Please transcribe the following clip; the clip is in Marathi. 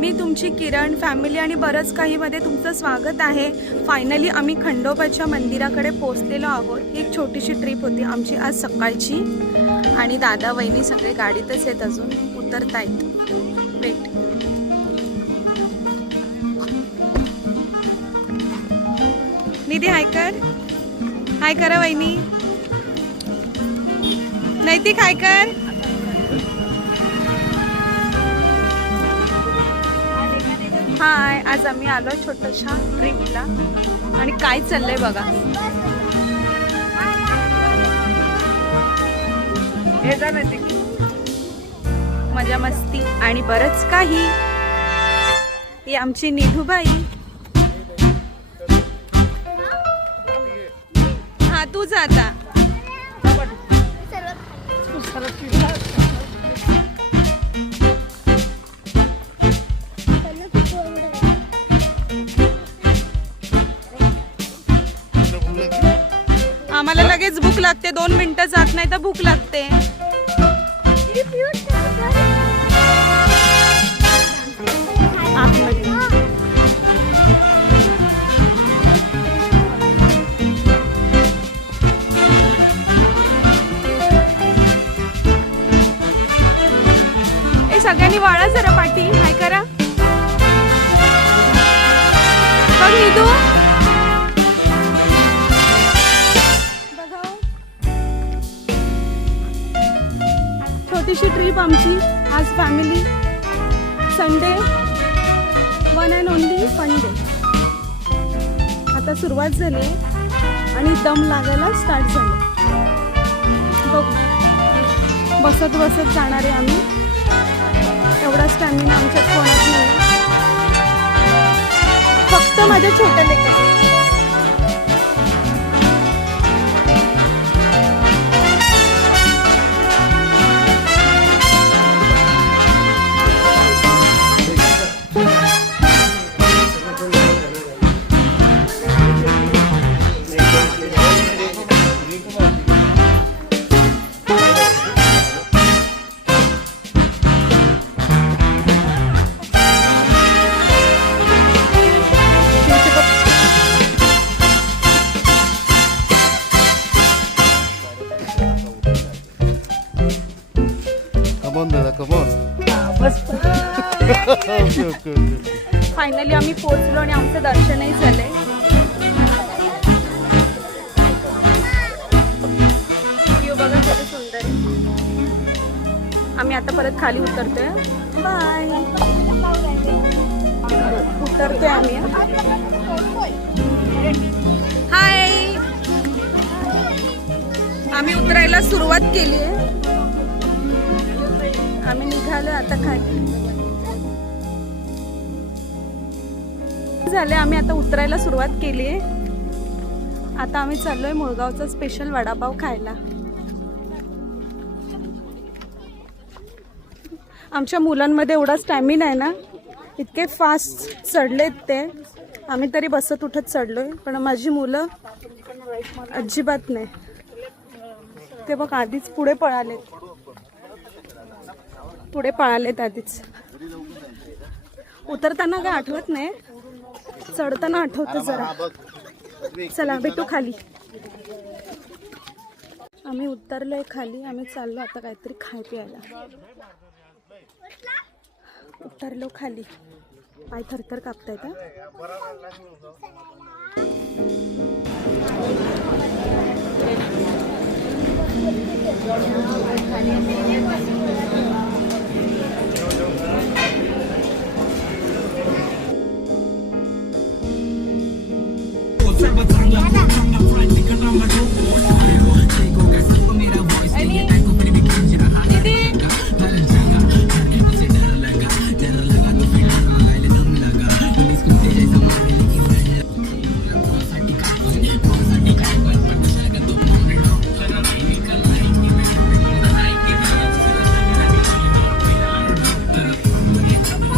मी तुमची किरण फॅमिली आणि बरंच काही मध्ये तुमचं स्वागत आहे। फायनली आम्ही खंडोबाच्या मंदिराकडे पोहोचलेलो आहोत। ही एक छोटीशी ट्रिप होती आमची आज सकाळची आणि दादा वहिनी सगळे गाडीतच आहेत, अजून उतरतायत। वेट, निधी हाय कर, हाय करा वहिनी। नैतिक हाय कर। हाय, आज आम्ही आलो छोट्याशा ट्रिपला आणि काय चाललंय बघा। मजा मस्ती आणि बरंच काही। ही आमची निधूबाई। हा तू जा आता। आम्हाला लगेच भूक लागते, 2 मिनिटं जात नाही तर भूक लागते। ए सगळ्यांनी वाळा जरा पाठी, हाय करा। बघ निधू, छोटीशी ट्रिप आमची आज family. Sunday, one and only fun day. आता सुरुवात झाली आणि दम लागायला स्टार्ट झाले। बघू, बसत बसत जाणार आहे आम्ही। एवढा स्टॅमिना आमच्यात कोणाच नाही, फक्त माझ्या छोट्या लेकरांना। फायनली आम्ही पोहोचलो आणि आमचं दर्शनही झालंय। व्ह्यू बघा किती सुंदर आहे। आम्ही आता परत खाली उतरतोय। बाय, उतरतोय आम्ही। हाय, आम्ही उतरायला सुरुवात केली आहे। आम्ही निघालो आता खाली झाले। आम्ही आता उतरायला सुरुवात केली आहे। आता आम्ही चाललोय मुळगावचा स्पेशल वडापाव खायला। आमच्या मुलांमध्ये एवढा स्टॅमिना आहे ना, इतके फास्ट चढलेत ते। आम्ही तरी बसत उठत चढलोय, पण माझी मुलं अजिबात नाही। ते बघ आधीच पुढे पळालेत आधीच। उतरताना काय आठवत नाही, चढताना आठवतं जरा। चला भेटू खाली। आम्ही उतरलोय खाली, आम्ही चाललो आता काहीतरी खाय प्यायला। उतरलो खाली, पाय थरथर कापतायत।